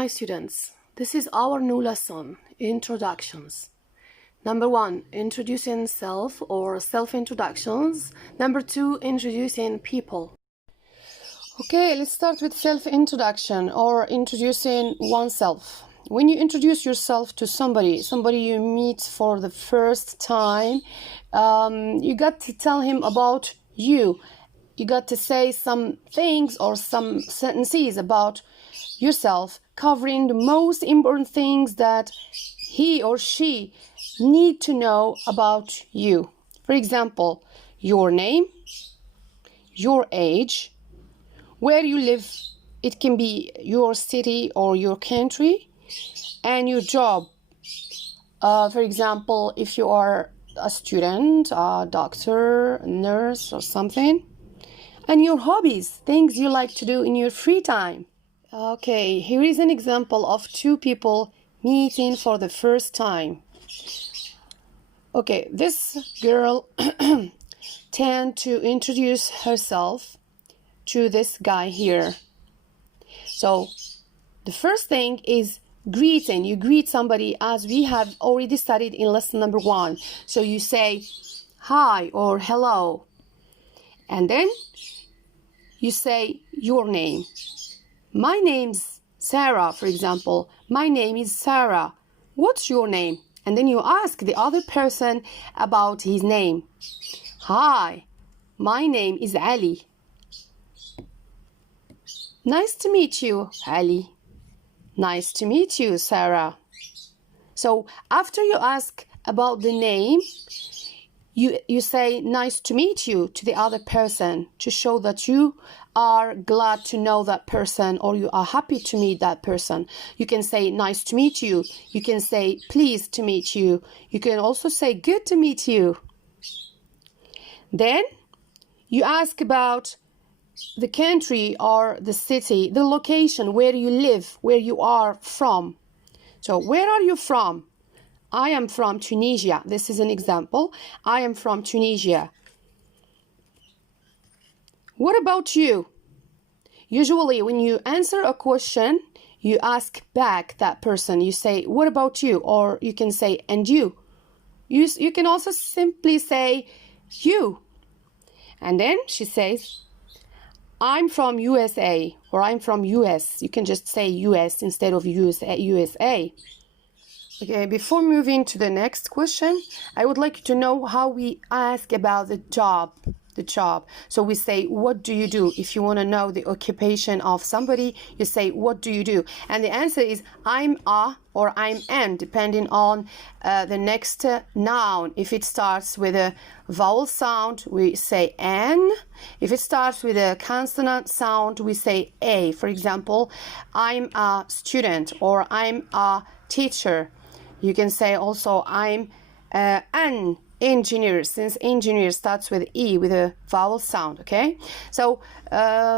my students. This is our new lesson, Introductions. Number 1, introducing self or self-introductions. Number 2, introducing people. Okay, let's start with self-introduction or introducing oneself. When you introduce yourself to somebody you meet for the first time, you got to tell him about you. You got to say some things or some sentences about yourself, covering the most important things that he or she need to know about you. For example, your name, your age, where you live. It can be your city or your country, and your job. For example, if you are a student, a doctor, a nurse, or something. And your hobbies, things you like to do in your free time. Okay, here is an example of two people meeting for the first time. Okay, this girl tend to introduce herself to this guy here. So the first thing is greeting. You greet somebody as we have already studied in lesson number 1. So you say hi or hello. And then you say your name. My name's Sarah, for example. My name is Sarah. What's your name? And then you ask the other person about his name. Hi, my name is Ali. Nice to meet you, Ali. Nice to meet you, Sarah. So after you ask about the name, you say nice to meet you to the other person to show that you are glad to know that person or you are happy to meet that person. You can say nice to meet you. You can say pleased to meet you. You can also say good to meet you. Then you ask about the country or the city, the location where you live, where you are from. So where are you from? I am from Tunisia. This is an example. I am from Tunisia. What about you? Usually when you answer a question, you ask back that person. You say, what about you? Or you can say, and you. You can also simply say, you. And then she says, I'm from USA or I'm from US. You can just say US instead of USA. Okay, before moving to the next question, I would like you to know how we ask about the job. So we say, what do you do? If you want to know the occupation of somebody, you say, what do you do? And the answer is, I'm a or I'm an, depending on the next noun. If it starts with a vowel sound, we say an. If it starts with a consonant sound, we say a. For example, I'm a student or I'm a teacher. You can say also, I'm an engineer, since engineer starts with E, with a vowel sound, okay? So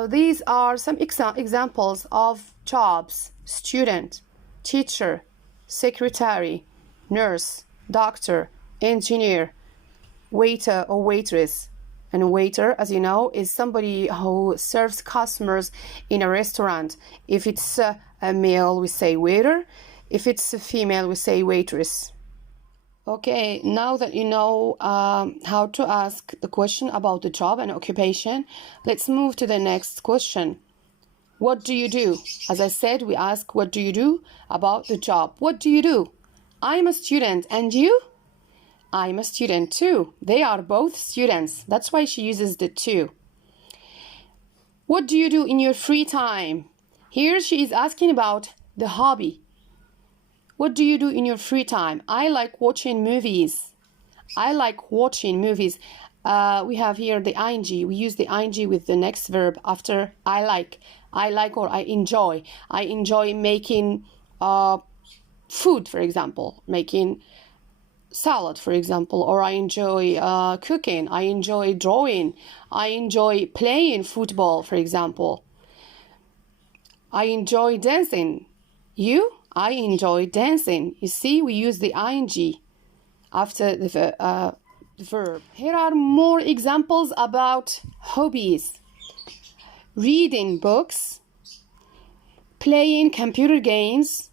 these are some examples of jobs: student, teacher, secretary, nurse, doctor, engineer, waiter or waitress. And a waiter, as you know, is somebody who serves customers in a restaurant. If it's a male, we say waiter. If it's a female, we say waitress. Okay, now that you know how to ask the question about the job and occupation, let's move to the next question. What do you do? As I said, we ask, what do you do about the job? What do you do? I'm a student. And you? I'm a student too. They are both students. That's why she uses the two. What do you do in your free time? Here she is asking about the hobby. What do you do in your free time? I like watching movies. I like watching movies. We have here the ing. We use the ing with the next verb after I like. I like or I enjoy. I enjoy making food, for example. Making salad, for example. Or I enjoy cooking. I enjoy drawing. I enjoy playing football, for example. I enjoy dancing. You? I enjoy dancing. You see, we use the ing after the verb. Here are more examples about hobbies. Reading books, playing computer games,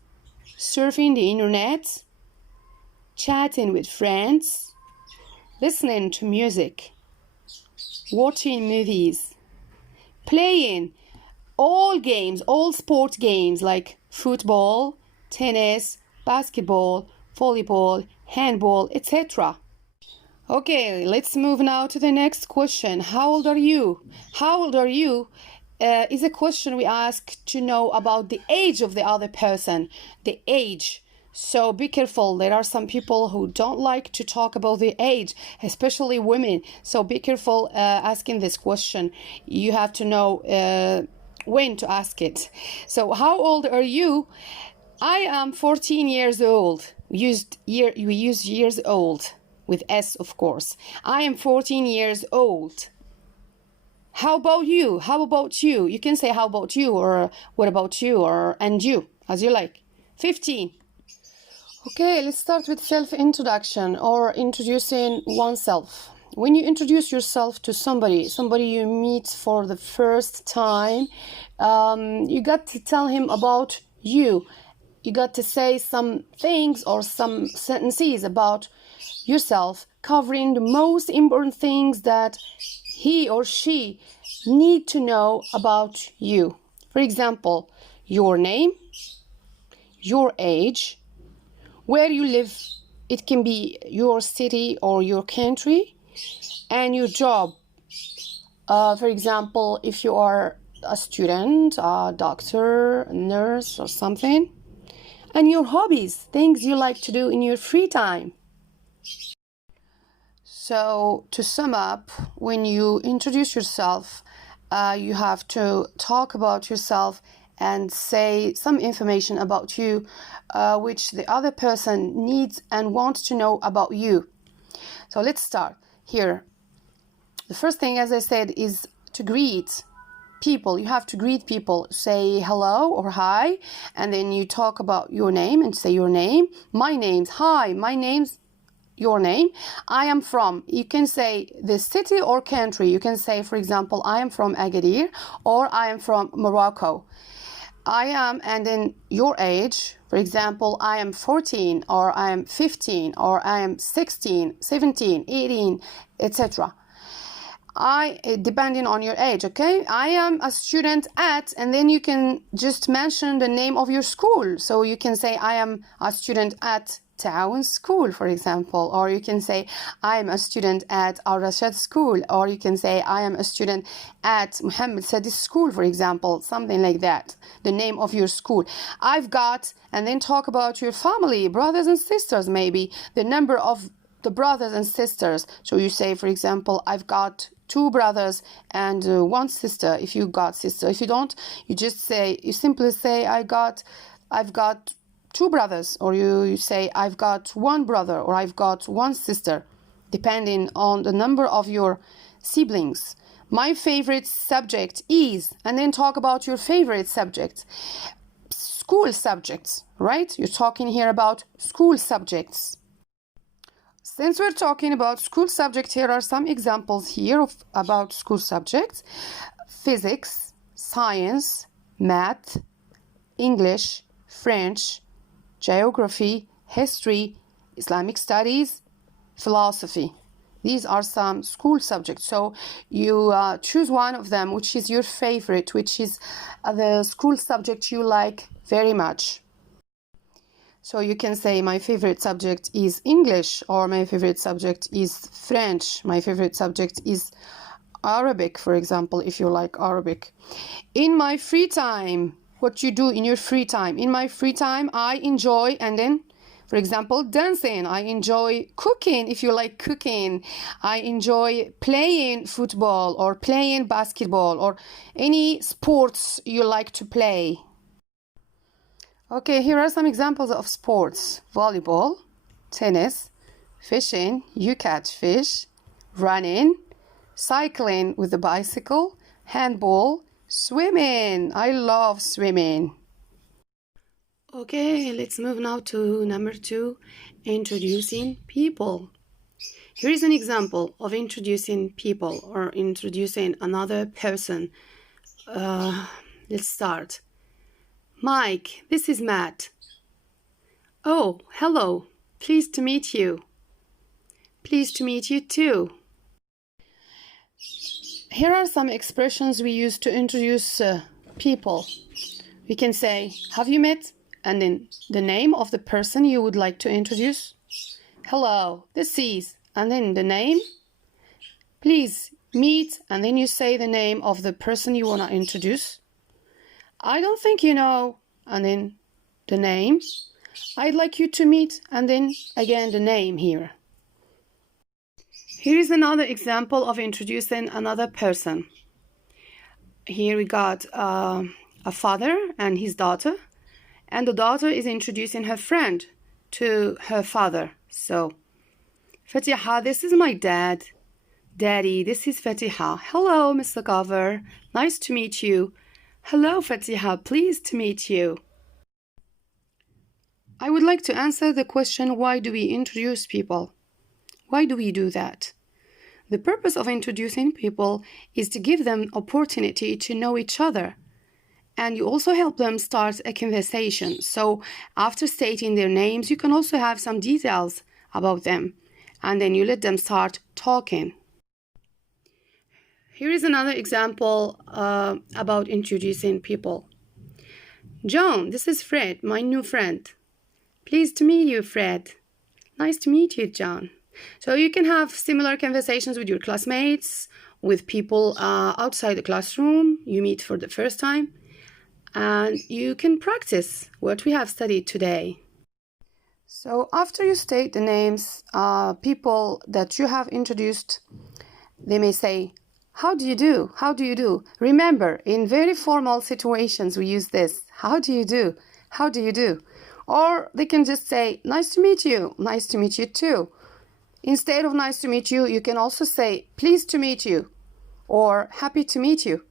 surfing the internet, chatting with friends, listening to music, watching movies, playing all games, all sport games like football, tennis, basketball, volleyball, handball, etc. Okay, let's move now to the next question. How old are you? How old are you is a question we ask to know about the age of the other person, the age. So be careful. There are some people who don't like to talk about the age, especially women. So be careful asking this question. You have to know when to ask it. So how old are you? I am 14 years old. We use years old with S, of course. I am 14 years old. How about you? How about you? You can say how about you, or what about you, or and you, as you like. 15. Okay, let's start with self-introduction or introducing oneself. When you introduce yourself to somebody you meet for the first time, you got to tell him about you. You got to say some things or some sentences about yourself, covering the most important things that he or she need to know about you. For example, your name, your age, where you live. It can be your city or your country, and your job. For example, if you are a student, a doctor, a nurse, or something. And your hobbies, things you like to do in your free time. So to sum up, when you introduce yourself, you have to talk about yourself and say some information about you, which the other person needs and wants to know about you. So let's start here. The first thing, as I said, is to greet people. You have to greet people, say hello or hi, and then you talk about your name and say your name. My name's hi, my name's your name. I am from, you can say the city or country. You can say, for example, I am from Agadir, or I am from Morocco. I am, and then your age, for example, I am 14, or I am 15, or I am 16, 17, 18, etc. Depending on your age, okay? I am a student at, and then you can just mention the name of your school. So you can say, I am a student at Town School, for example, or you can say, I am a student at Al Rashad School, or you can say, I am a student at Muhammad Sadis School, for example, something like that, the name of your school. I've got, and then talk about your family, brothers and sisters, maybe, the number of the brothers and sisters. So you say, for example, I've got 2 brothers and 1 sister, if you got sister. If you don't, you just say, you simply say, I've got 2 brothers, or you say, I've got 1 brother, or I've got 1 sister, depending on the number of your siblings. My favorite subject is, and then talk about your favorite subject. School subjects, right? You're talking here about school subjects. Since we're talking about school subjects, here are some examples here about school subjects. Physics, science, math, English, French, geography, history, Islamic studies, philosophy. These are some school subjects. So you choose one of them, which is your favorite, which is the school subject you like very much. So you can say, my favorite subject is English, or my favorite subject is French. My favorite subject is Arabic, for example, if you like Arabic. In my free time, what you do in your free time? In my free time, I enjoy, and then, for example, dancing. I enjoy cooking, if you like cooking. I enjoy playing football or playing basketball or any sports you like to play. Okay, here are some examples of sports. Volleyball, tennis, fishing, you catch fish, running, cycling with a bicycle, handball, swimming. I love swimming. Okay, let's move now to number 2, introducing people. Here is an example of introducing people or introducing another person. Let's start. Mike, this is Matt. Oh, hello. Pleased to meet you. Pleased to meet you too. Here are some expressions we use to introduce people. We can say, have you met? And then the name of the person you would like to introduce. Hello, this is, and then the name. Please meet, and then you say the name of the person you want to introduce. I don't think you know, and then the name. I'd like you to meet, and then again the name here. Here is another example of introducing another person. Here we got a father and his daughter, and the daughter is introducing her friend to her father. So, Fatiha, this is my dad. Daddy, this is Fatiha. Hello, Mr. Cover. Nice to meet you. Hello, Fatiha. Pleased to meet you. I would like to answer the question, why do we introduce people? Why do we do that? The purpose of introducing people is to give them opportunity to know each other. And you also help them start a conversation. So after stating their names, you can also have some details about them. And then you let them start talking. Here is another example about introducing people. John, this is Fred, my new friend. Pleased to meet you, Fred. Nice to meet you, John. So you can have similar conversations with your classmates, with people outside the classroom you meet for the first time, and you can practice what we have studied today. So after you state the names, people that you have introduced, they may say, how do you do? How do you do? Remember, in very formal situations, we use this. How do you do? How do you do? Or they can just say, nice to meet you. Nice to meet you too. Instead of nice to meet you, you can also say, pleased to meet you, or happy to meet you.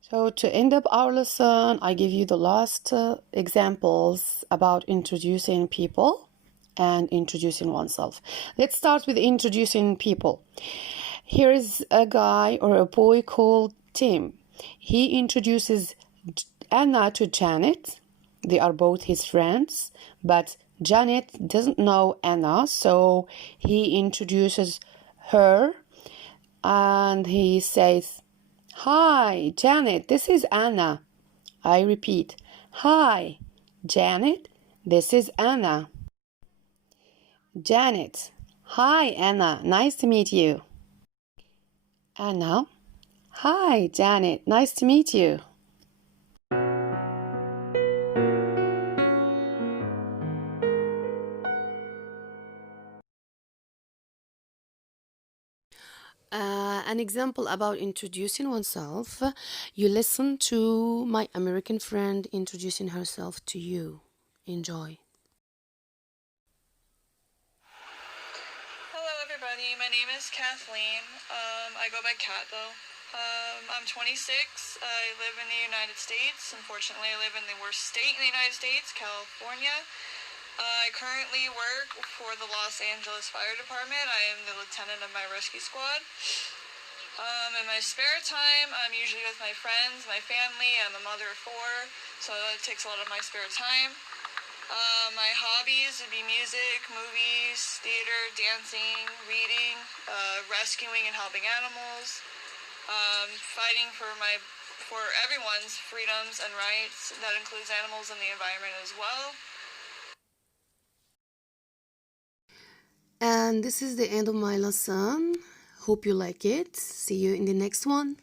So to end up our lesson, I give you the last examples about introducing people and introducing oneself. Let's start with introducing people. Here is a guy or a boy called Tim. He introduces Anna to Janet. They are both his friends, but Janet doesn't know Anna, so he introduces her and he says, hi, Janet, this is Anna. I repeat, hi, Janet, this is Anna. Janet, hi, Anna, nice to meet you. Anna, hi, Janet, nice to meet you. An example about introducing oneself. You listen to my American friend introducing herself to you. Enjoy. Hello everybody, my name is Kathleen. I go by Kat though. I'm 26. I live in the United States. Unfortunately, I live in the worst state in the United States, California. I currently work for the Los Angeles Fire Department. I am the lieutenant of my rescue squad. In my spare time, I'm usually with my friends, my family. I'm a mother of 4, so that takes a lot of my spare time. My hobbies would be music, movies, theater, dancing, reading, rescuing and helping animals, fighting for everyone's freedoms and rights. That includes animals and the environment as well. And this is the end of my lesson. Hope you like it. See you in the next one.